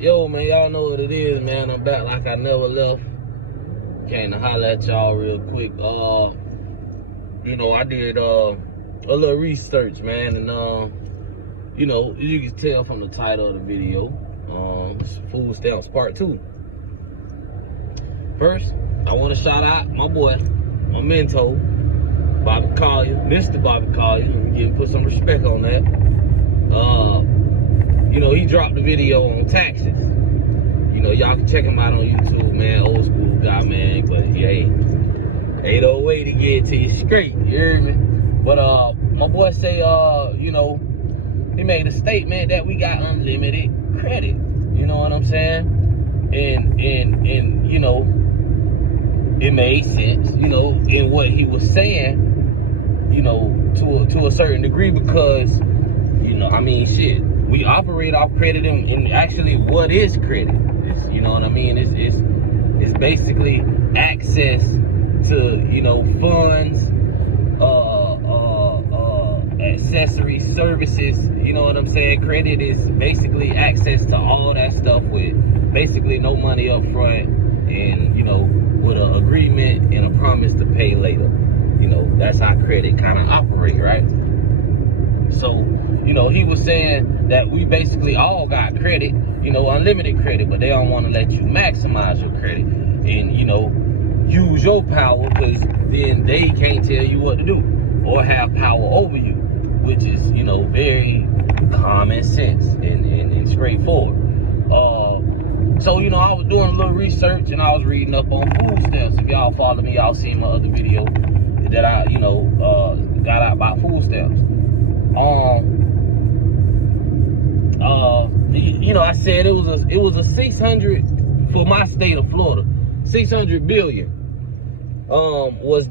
Yo, man, y'all know what it is, man. I'm back like I never left. Came to holler at y'all real quick. I did a little research, man, and you can tell from the title of the video, it's Foodstamps Part 2. First, I want to shout out my boy, my mentor, Bobby Collier, Mr. Bobby Collier. Put some respect on that. He dropped the video on taxes. Y'all can check him out on YouTube, man. Old school guy, man. But ain't no way to get to you straight. You hear me? But my boy say, he made a statement that we got unlimited credit. You know what I'm saying? And it made sense, in what he was saying, to a certain degree, because, we operate off credit, and actually, what is credit? It's, you know what I mean? It's basically access to, funds, accessory services, you know what I'm saying? Credit is basically access to all that stuff with basically no money up front, and, with an agreement and a promise to pay later. That's how credit kind of operate, right? So, he was saying that we basically all got credit, unlimited credit, but they don't want to let you maximize your credit and, use your power, because then they can't tell you what to do or have power over you, which is, very common sense and straightforward. So, I was doing a little research, and I was reading up on Foodstamps. If y'all follow me, y'all seen my other video that I, got out about Foodstamps. I said it was a 600 for my state of Florida. 600 billion was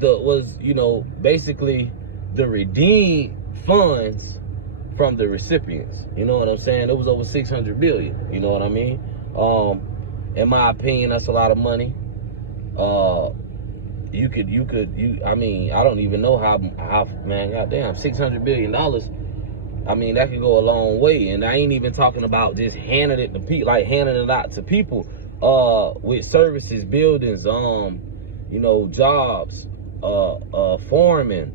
basically the redeemed funds from the recipients. You know what I'm saying? It was over 600 billion. You know what I mean? In my opinion, that's a lot of money. I don't even know how man, goddamn, $600 billion. That could go a long way. And I ain't even talking about just handing it to people, handing it out to people, with services, buildings, jobs, farming,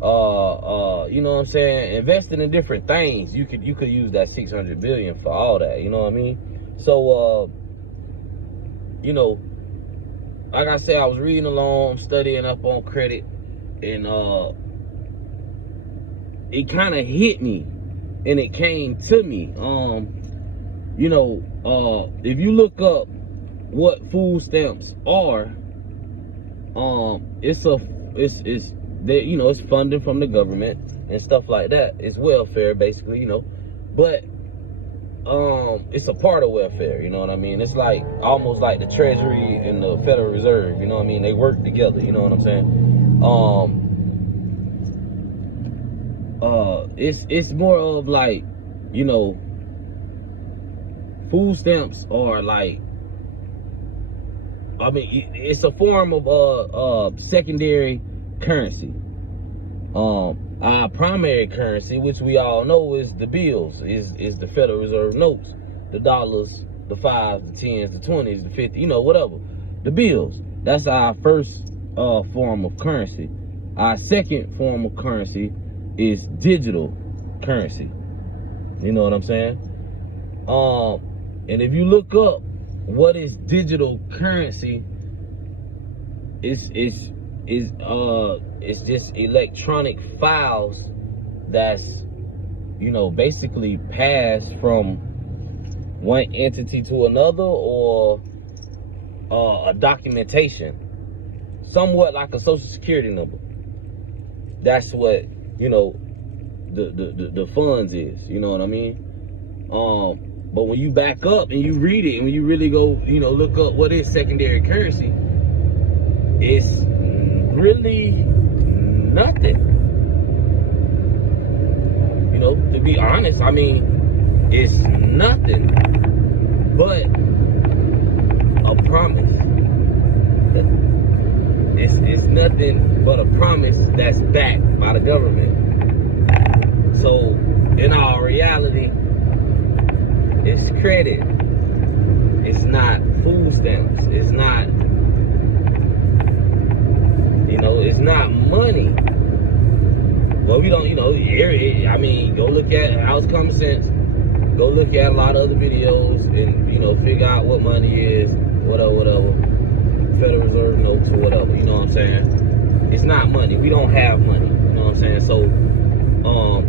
you know what I'm saying? Investing in different things. You could use that 600 billion for all that, you know what I mean? So, like I said, I was reading along, studying up on credit, and it kind of hit me, and it came to me. If you look up what food stamps are, it's funding from the government and stuff like that. It's welfare, basically, but it's a part of welfare, you know what I mean? It's like almost like the Treasury and the Federal Reserve, you know what I mean? They work together, you know what I'm saying? It's more of like, food stamps are like, it's a form of secondary currency. Our primary currency, which we all know is the bills, is the Federal Reserve notes, the dollars, the 5s, the 10s, the 20s, the 50s, whatever. The bills. That's our first form of currency. Our second form of currency is digital currency. You know what I'm saying? And if you look up what is digital currency, it's just electronic files that's, basically passed from one entity to another, or a documentation, somewhat like a social security number. That's what, the funds is, you know what I mean? But when you back up and you read it, and when you really go, look up what is secondary currency, it's really nothing. To be honest, it's nothing but a promise. It's nothing but a promise that's backed by the government. So in our reality, it's credit. It's not food stamps. It's not, it's not money. Well, we don't, I mean, go look at House Common Sense. Go look at a lot of other videos and, figure out what money is, whatever. Federal Reserve notes or whatever, you know what I'm saying? It's not money. We don't have money, you know what I'm saying? So,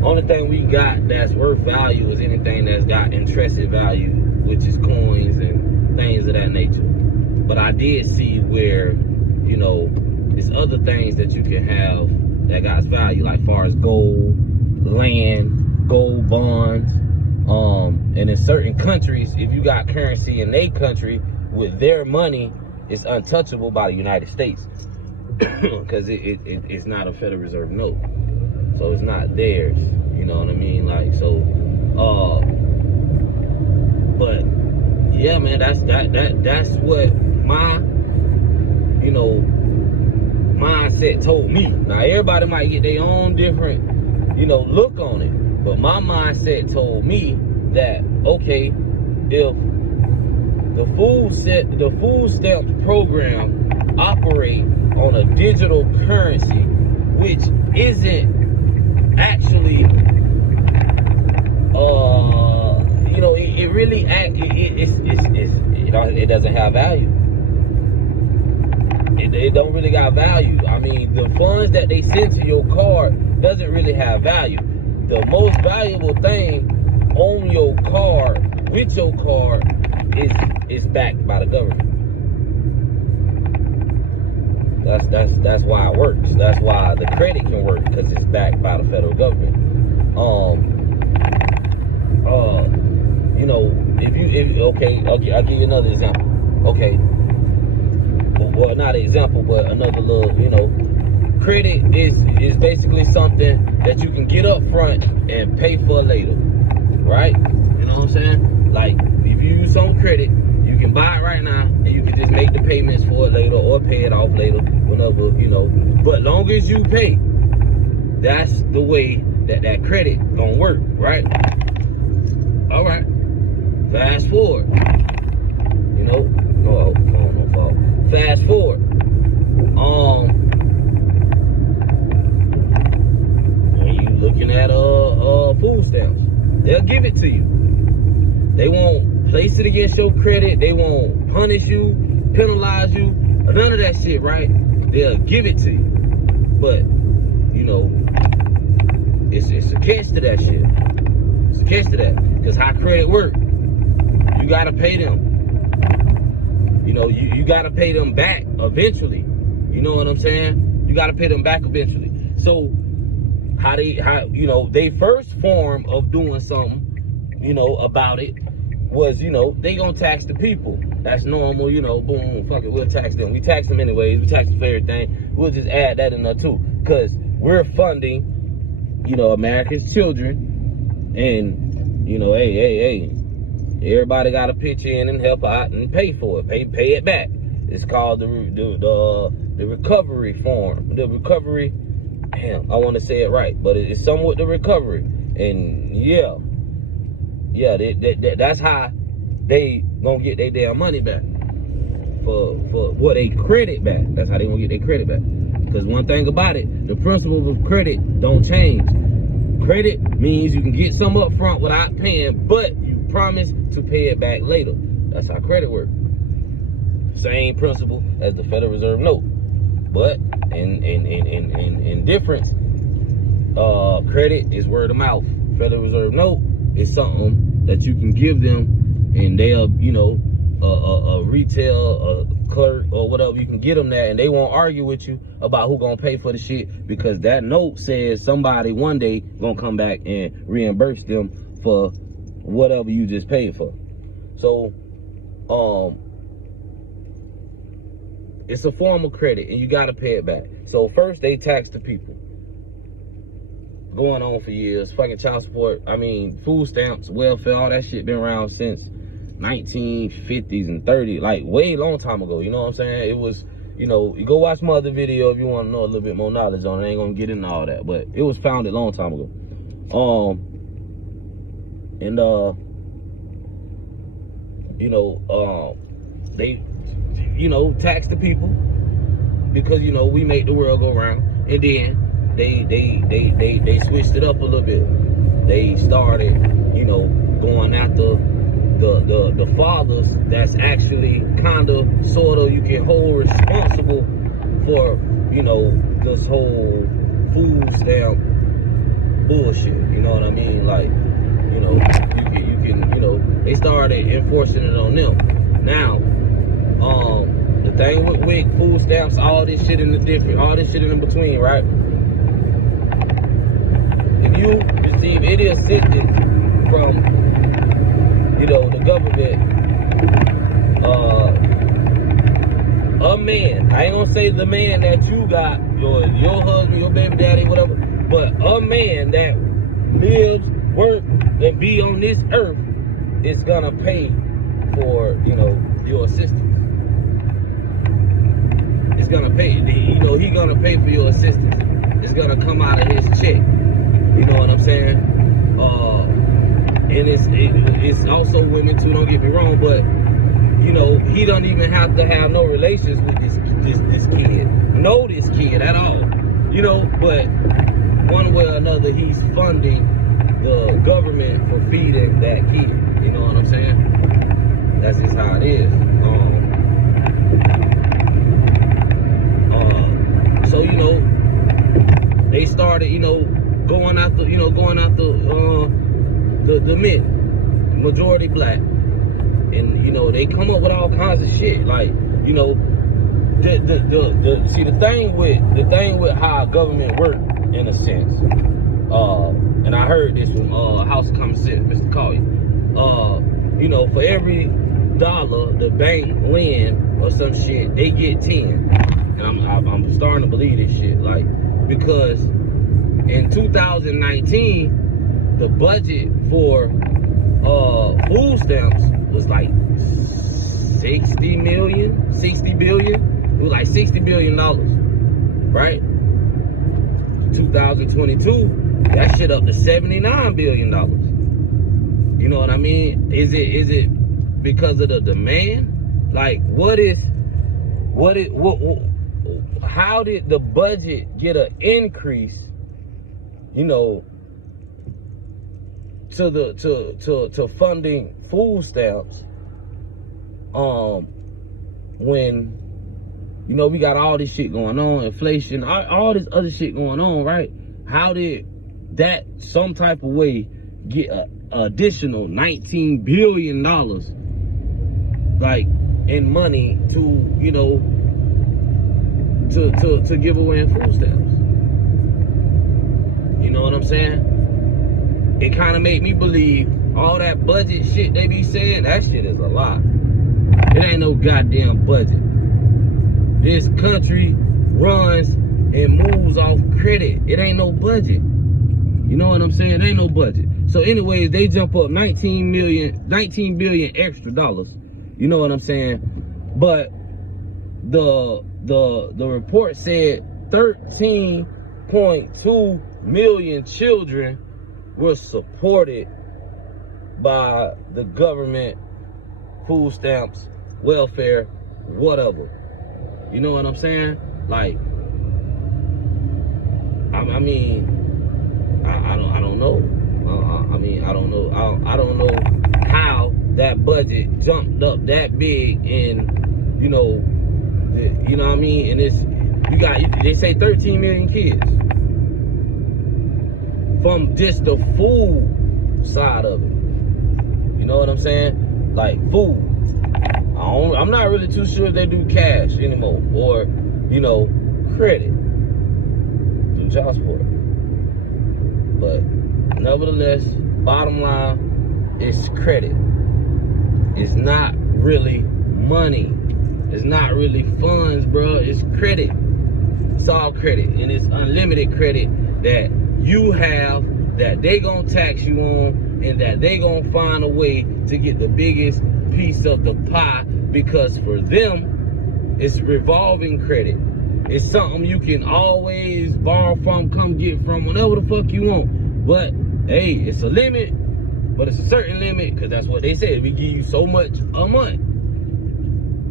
only thing we got that's worth value is anything that's got intrinsic value, which is coins and things of that nature. But I did see where, there's other things that you can have that got value, like far as gold, land, gold bonds. And in certain countries, if you got currency in their country with their money, it's untouchable by the United States because it's not a Federal Reserve note, so it's not theirs. You know what I mean? Like, so, but yeah, man, that's what my mindset told me. Now everybody might get their own different look on it, but my mindset told me that, okay, if the food stamp program operate on a digital currency, which isn't actually, it doesn't have value. It don't really got value. I mean, the funds that they send to your card doesn't really have value. The most valuable thing on your card, with your card, is backed by the government. That's why it works. That's why the credit can work, because it's backed by the federal government. Okay, I'll give you another example. Okay, well, not an example, but another little, credit is basically something that you can get up front and pay for later, right? You know what I'm saying? Like, if you use some credit, you can buy it right now, and you can just make the payments for it later, or pay it off later, whenever, But long as you pay, that's the way that credit gonna work, right? All right. Fast forward. Fast forward. When you looking at food stamps, they'll give it to you. They won't place it against your credit. They won't punish you, penalize you, none of that shit, right? They'll give it to you. But, it's a catch to that shit. It's a catch to that. Because how credit work, you gotta pay them. You gotta pay them back eventually. You know what I'm saying? You gotta pay them back eventually. So they first form of doing something, about it was, they gonna tax the people. That's normal, boom, fuck it, we'll tax them. We tax them anyways, we tax them for everything. We'll just add that in there too. Because we're funding, America's children. And, hey, everybody got to pitch in and help out and pay for it, pay it back. It's called the recovery form. The recovery, damn, I want to say it right, but it's somewhat the recovery. And yeah, that's how they gonna get their damn money back for they credit back. That's how they gonna get their credit back. Because one thing about it, the principles of credit don't change. Credit means you can get some up front without paying, but you promise to pay it back later. That's how credit works. Same principle as the Federal Reserve note, but in difference, credit is word of mouth. Federal Reserve note is something that you can give them, and they'll, a retail, a clerk, or whatever, you can get them that, and they won't argue with you about who gonna pay for the shit, because that note says somebody one day gonna come back and reimburse them for whatever you just paid for. So, it's a form of credit, and you gotta pay it back. So first they tax the people. Going on for years. Fucking child support, food stamps, welfare, all that shit been around since 1950s and 30s, like way long time ago. You know what I'm saying? It was, you go watch my other video if you want to know a little bit more knowledge on it. I ain't gonna get into all that, but it was founded a long time ago. they, tax the people because, we make the world go round. And then they switched it up a little bit. They started, going after the fathers that's actually kind of, sort of, you can hold responsible for, this whole food stamp bullshit. You know what I mean? Like, you can, they started enforcing it on them. Now, the thing with WIC, food stamps, all this shit in between, right? If you receive any assistance from, the government, a man, I ain't gonna say the man that you got, your husband, your baby daddy, whatever, but a man that lives, work, and be on this earth is gonna pay for, your assistance. It's gonna pay, he gonna pay for your assistance. It's gonna come out of his check. You know what I'm saying? And it's also women too, don't get me wrong, but he don't even have to have no relations with this kid. Know this kid at all. But one way or another he's funding the government for feeding that kid. You know what I'm saying? That's just how it is. So they started, going after the men, majority black, and they come up with all kinds of shit, like the thing with how government work in a sense, and I heard this from House of Common Sense, Mr. Collier. For every dollar the bank lend or some shit, they get 10. And I'm starting to believe this shit, like, because in 2019 the budget for food stamps was like 60 billion. It was like $60 billion, right? 2022, that shit up to $79 billion. You know what I mean? Is it because of the demand? Like, how did the budget get an increase, to funding food stamps, when, we got all this shit going on, inflation, all this other shit going on, right? How did that some type of way get an additional $19 billion, like, in money to, to give away in food stamps? You know what I'm saying? It kind of made me believe all that budget shit they be saying, that shit is a lie. It ain't no goddamn budget. This country runs and moves off credit. It ain't no budget. You know what I'm saying? It ain't no budget. So anyways, they jump up 19 billion extra dollars. You know what I'm saying? But the report said 13.2 million children were supported by the government, food stamps, welfare, whatever. You know what I'm saying? Like, I don't know. I don't know how that budget jumped up that big in, you know what I mean? And they say 13 million kids from just the food side of it. You know what I'm saying? Like, food. I'm not really too sure if they do cash anymore, or, credit through child support. But nevertheless, bottom line, it's credit. It's not really money. It's not really funds, bro. It's credit. It's all credit, and it's unlimited credit that you have, that they gonna tax you on, and that they gonna find a way to get the biggest piece of the pie, because for them, it's revolving credit. It's something you can always borrow from, come get from, whenever the fuck you want. But hey, it's a limit. But it's a certain limit, because that's what they said. We give you so much a month.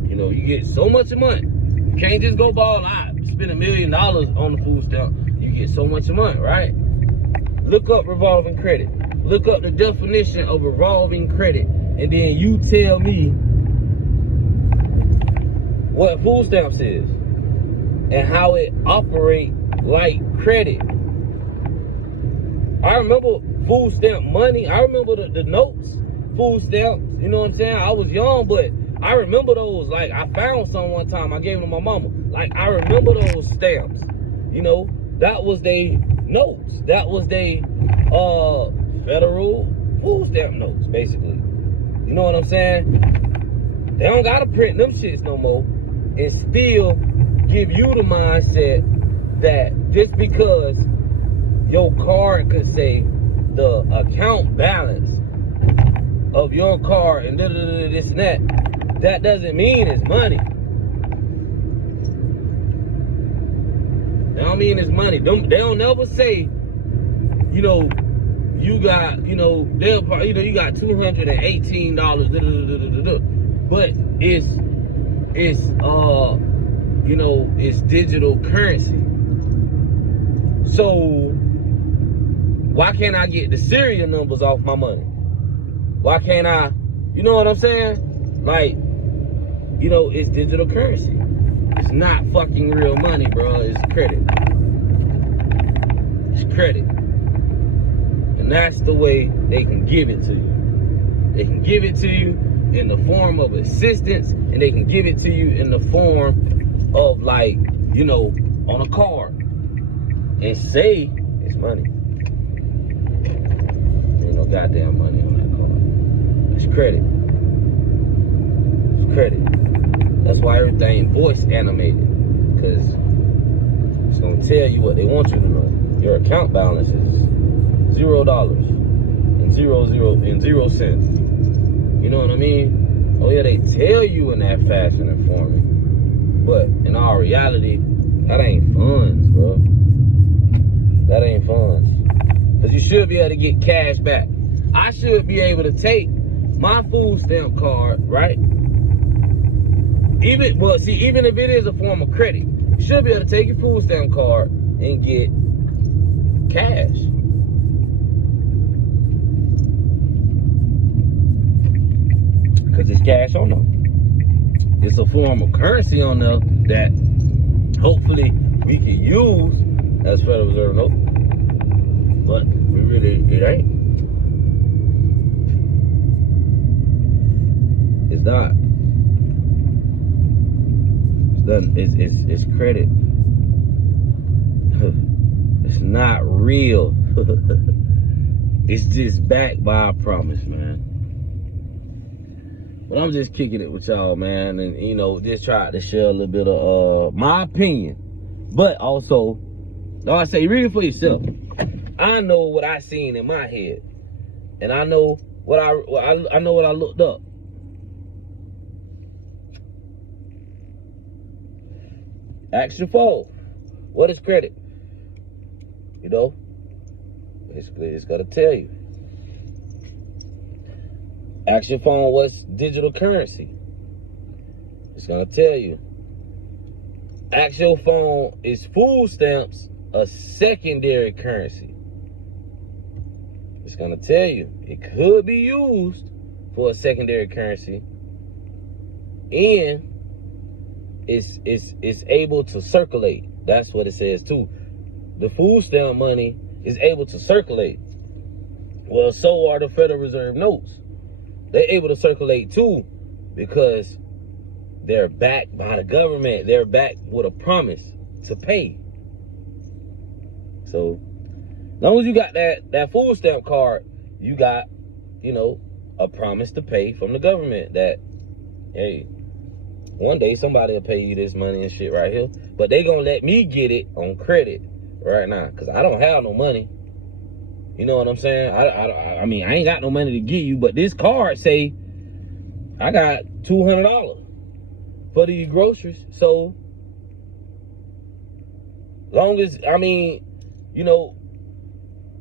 You know, you get so much a month. You can't just go ball out, spend $1 million on the food stamp. You get so much a month, right? Look up revolving credit. Look up the definition of revolving credit, and then you tell me what food stamps is and how it operates like credit. I remember food stamp money. I remember the notes, food stamps. You know what I'm saying? I was young, but I remember those. Like, I found some one time. I gave them to my mama. Like, I remember those stamps. You know, that was they notes. That was they federal food stamp notes, basically. You know what I'm saying? They don't gotta print them shits no more and still give you the mindset that just because your card could say the account balance of your card and this and that doesn't mean it's money. They don't mean it's money. They don't never say, you know, you got, you know, they'll probably, you know, you got $218, but it's you know, it's digital currency. So why can't I get the serial numbers off my money? Why can't I, you know what I'm saying? Like, you know, it's digital currency. It's not fucking real money, bro. It's credit. It's credit. And that's the way they can give it to you. They can give it to you in the form of assistance, and they can give it to you in the form of, like, you know, on a card. And say it's money. Ain't no goddamn money on that card. It's credit. It's credit. That's why everything voice animated, because it's gonna tell you what they want you to know. Your account balance is $0 and 0 cents. You know what I mean? Oh yeah, they tell you in that fashion and form, but in all reality, that ain't funds, bro. That ain't funds. Because you should be able to get cash back. I should be able to take my food stamp card, right? Even if it is a form of credit, you should be able to take your food stamp card and get cash. Because it's cash on them. It's a form of currency on there that hopefully we can use as Federal Reserve note. But it ain't. It's not. It's credit. It's not real. It's just backed by a promise, man. But I'm just kicking it with y'all, man, and you know, just try to share a little bit of my opinion. But also, like I say, read it for yourself. I know what I seen in my head, and I know what I know what I looked up. Ask your phone, what is credit? You know, basically it's gonna tell you. Ask your phone, what's digital currency? It's gonna tell you. Ask your phone, is food stamps a secondary currency? It's gonna tell you. It could be used for a secondary currency, and it's able to circulate. That's what it says too. The food stamp money is able to circulate. Well, so are the Federal Reserve notes. They're able to circulate too, because they're backed by the government. They're backed with a promise to pay. So, as long as you got that food stamp card, you got, you know, a promise to pay from the government that, hey, one day somebody will pay you this money and shit right here. But they gonna let me get it on credit right now, because I don't have no money. You know what I'm saying? I mean, I ain't got no money to give you, but this card say I got $200 for these groceries. So, long as, I mean, you know,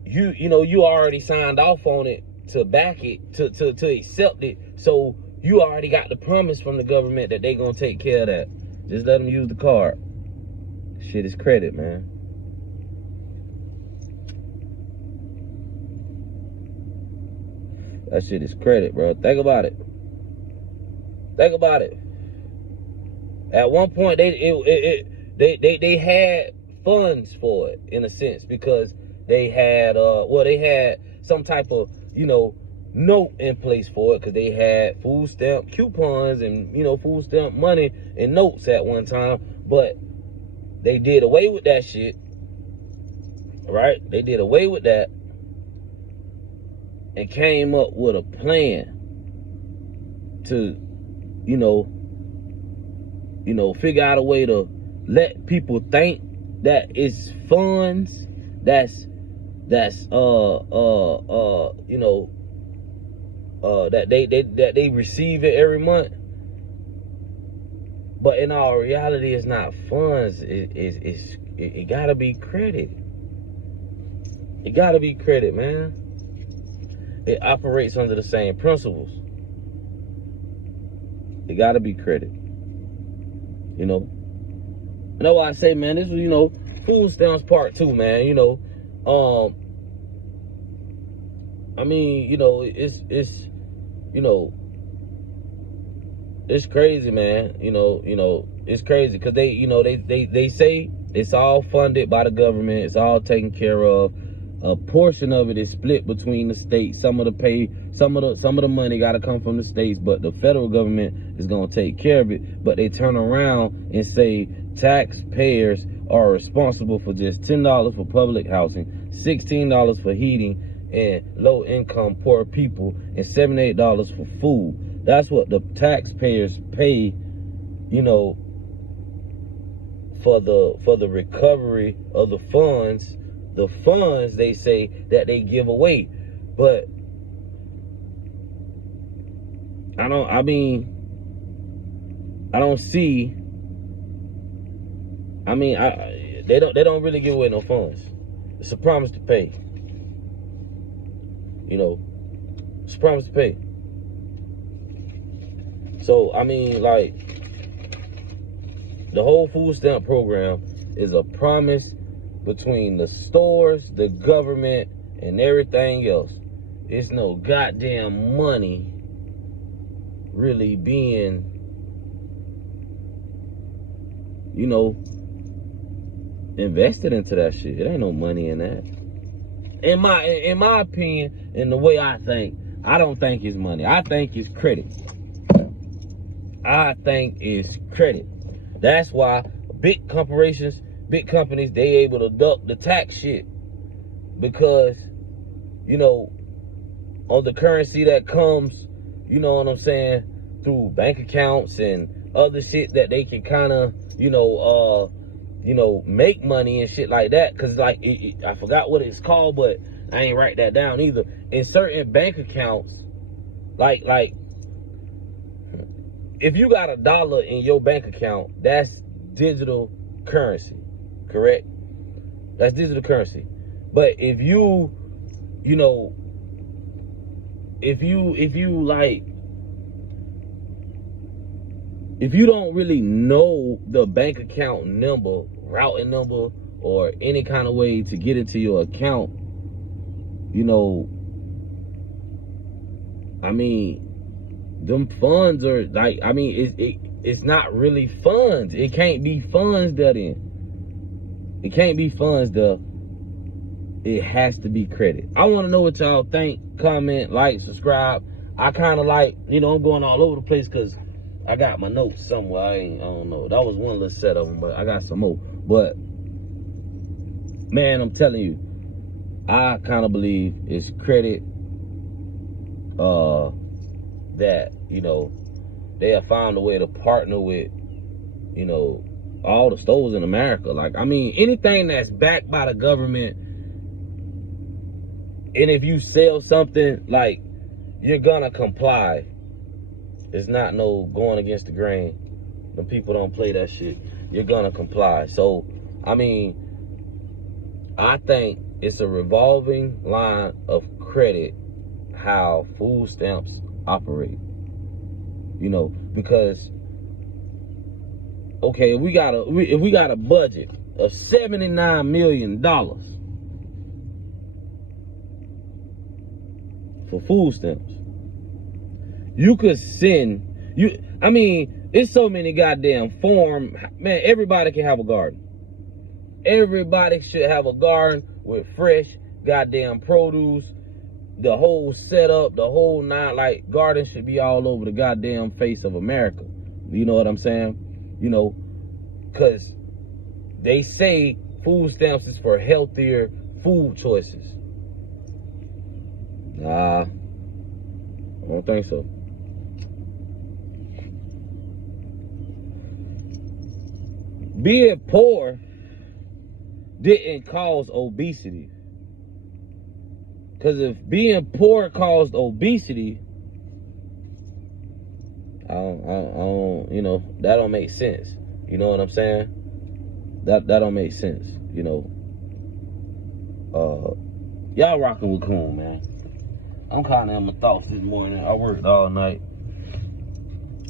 you already signed off on it to back it, to accept it. So you already got the promise from the government that they gonna take care of that. Just let them use the card. Shit is credit, man. That shit is credit, bro. Think about it. Think about it. At one point, they had funds for it, in a sense, because they had they had some type of, you know, note in place for it, because they had food stamp coupons and, you know, food stamp money and notes at one time. But they did away with that shit, right? They did away with that and came up with a plan to, you know, figure out a way to let people think that it's funds that's that they receive it every month. But in all reality, it's not funds. It gotta be credit. It gotta be credit, man. It operates under the same principles. It gotta be credit. You know why I say, man, this was, food stamps part 2, man. I mean, it's crazy, man. It's crazy because they say it's all funded by the government. It's all taken care of. A portion of it is split between the states. Some of the money got to come from the states, but the federal government is going to take care of it. But they turn around and say taxpayers are responsible for just $10 for public housing, $16 for heating and low-income poor people, and $78 for food. That's what the taxpayers pay, for the recovery of the funds. The funds, they say, that they give away. But I don't see. They don't really give away no funds. It's a promise to pay. It's a promise to pay. So the whole food stamp program is a promise between the stores, the government, and everything else. It's no goddamn money really being, invested into that shit. It ain't no money in that. In my opinion, in the way I think, I don't think it's money. I think it's credit. I think it's credit. That's why big companies, they able to duck the tax shit, because, on the currency that comes, through bank accounts and other shit that they can kind of, make money and shit like that. Cause I forgot what it's called, but I ain't write that down either. In certain bank accounts, like if you got $1 in your bank account, that's digital currency. Correct? That's digital currency. But if you don't really know the bank account number, routing number, or any kind of way to get into your account, them funds are it's not really funds. It can't be funds that in. It can't be funds though. It has to be credit. I want to know what y'all think. Comment, like, subscribe. I kind of I'm going all over the place because I got my notes somewhere. I don't know. That was one little set of them, but I got some more. But man, I'm telling you, I kind of believe it's credit. That they have found a way to partner with all the stores in America. Anything that's backed by the government, and if you sell something, you're gonna comply. It's not no going against the grain. The people don't play that shit. You're gonna comply. So I think it's a revolving line of credit. how food stamps operate. You know, because okay, if we got a budget of $79 million for food stamps, you could send I mean, it's so many goddamn man, everybody can have a garden. Everybody should have a garden with fresh goddamn produce, the whole setup, the whole nine. Like, gardens should be all over the goddamn face of America. You know what I'm saying? You know, because they say food stamps is for healthier food choices. Nah, I don't think so. Being poor didn't cause obesity. Because if being poor caused obesity, I don't, you know, that don't make sense. You know what I'm saying? That don't make sense. You know, y'all rocking with Coon, man. I'm kind of in my thoughts this morning. I worked all night,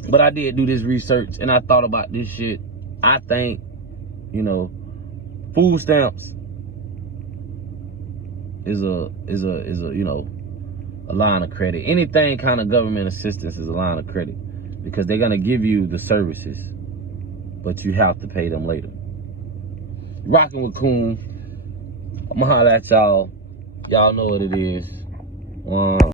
but I did do this research and I thought about this shit. I think, you know, food stamps is a you know, a line of credit. Anything kind of government assistance is a line of credit, because they're gonna give you the services, but you have to pay them later. Rocking with Coon. I'ma holler at y'all. Y'all know what it is.